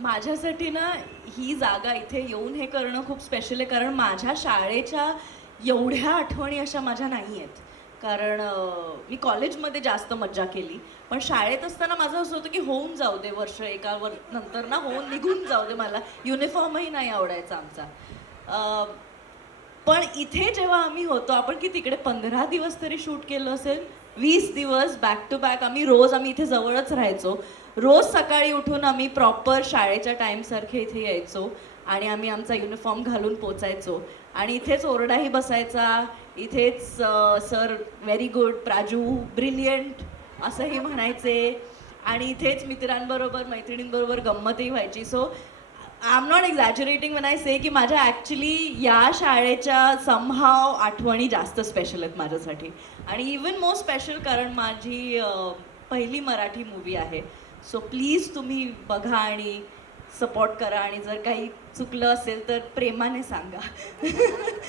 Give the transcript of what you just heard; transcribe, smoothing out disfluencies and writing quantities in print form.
माझ्यासाठी ना ही जागा इथे येऊन हे करणं खूप स्पेशल आहे, कारण माझ्या शाळेच्या एवढ्या आठवणी अशा माझ्या नाही आहेत. कारण मी कॉलेजमध्ये जास्त मज्जा केली, पण शाळेत असताना माझं असं होतं की होऊन जाऊ दे वर्ष, एका नंतर ना होऊन निघून जाऊ दे. मला युनिफॉर्मही नाही आवडायचा आमचा. पण इथे जेव्हा आम्ही होतो, आपण की तिकडे 15 दिवस तरी शूट केलं असेल, 20 दिवस बॅक टू बॅक. आम्ही इथे जवळच राहायचो. रोज सकाळी उठून आम्ही प्रॉपर शाळेच्या टाईमसारखे इथे यायचो आणि आम्ही आमचा युनिफॉर्म घालून पोचायचो आणि इथेच ओरडाही बसायचा. इथेच sir very good, Praju brilliant असंही म्हणायचे आणि इथेच मित्रांबरोबर मैत्रिणींबरोबर गंमतही व्हायची. So I am not exaggerating when I say की माझ्या ॲक्च्युली या शाळेच्या समहाव आठवणी जास्त स्पेशल आहेत माझ्यासाठी. आणि इवन मोर स्पेशल कारण माझी पहिली मराठी मूवी आहे. सो प्लीज तुम्ही बघा आणि सपोर्ट करा आणि जर काही चुकलं असेल तर प्रेमाने सांगा.